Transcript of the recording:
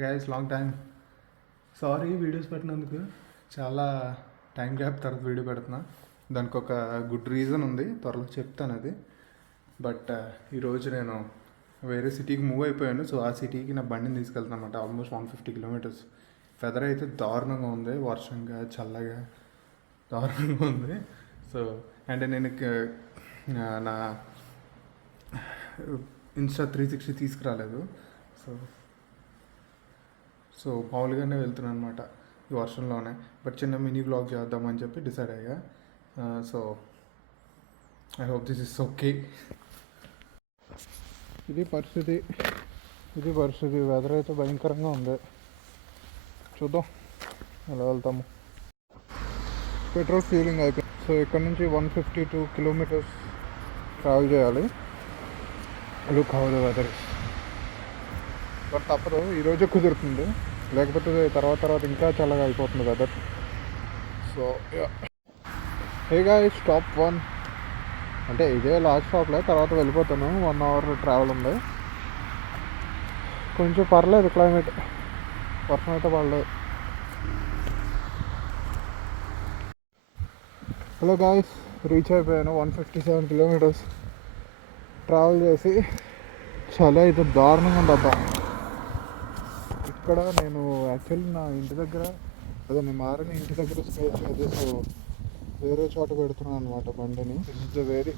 Guys long time sorry videos పెట్టినందుకు. చాలా time gap తర్వాత వీడియో పెడుతున్నా. దానికి ఒక గుడ్ రీజన్ ఉంది, త్వరలో చెప్తాను అది. బట్ ఈరోజు నేను వేరే సిటీకి మూవ్ అయిపోయాను. సో ఆ సిటీకి నా బండిని తీసుకెళ్తాను అనమాట. Almost 150 kilometres. వెదర్ అయితే దారుణంగా ఉంది, వర్షంగా చల్లగా దారుణంగా ఉంది. సో అంటే నేను నా ఇన్స్టా 360 తీసుకురాలేదు. సో సో మామూలుగానే వెళ్తున్నాను అనమాట ఈ వర్షంలోనే. బట్ చిన్న మినీ బ్లాగ్ చేద్దామని చెప్పి డిసైడ్ అయ్యా. So I hope this is okay. ఇది పరిస్థితి. వెదర్ అయితే భయంకరంగా ఉంది. చూద్దాం ఎలా వెళ్తాము. పెట్రోల్ ఫ్యూలింగ్ అయిపోయింది. సో ఇక్కడ నుంచి 152 కిలోమీటర్స్ ట్రావెల్ చేయాలి. Look how the weather. But తప్పదు, ఈరోజే కుదురుతుంది, లేకపోతే తర్వాత ఇంకా చల్లగా అయిపోతుంది weather. So hey guys, stop 1 అంటే ఇదే లాస్ట్ స్టాప్లే, తర్వాత వెళ్ళిపోతాను. 1 అవర్ ట్రావెల్ ఉంది. కొంచెం పర్లేదు క్లైమేట్, వర్షం అయితే పడలేదు. హలో గాయ్స్, రీచ్ అయిపోయాను. 157 కిలోమీటర్స్ ట్రావెల్ చేసి. చలి అయితే దారుణంగా ఉంది అబ్బా. ఇక్కడ నేను యాక్చువల్లీ నా ఇంటి దగ్గర, అదే నేను మారిన ఇంటి దగ్గర స్పేస్ లేదు. సో వేరే చోట పెడుతున్నాను అనమాట బండిని. This is the very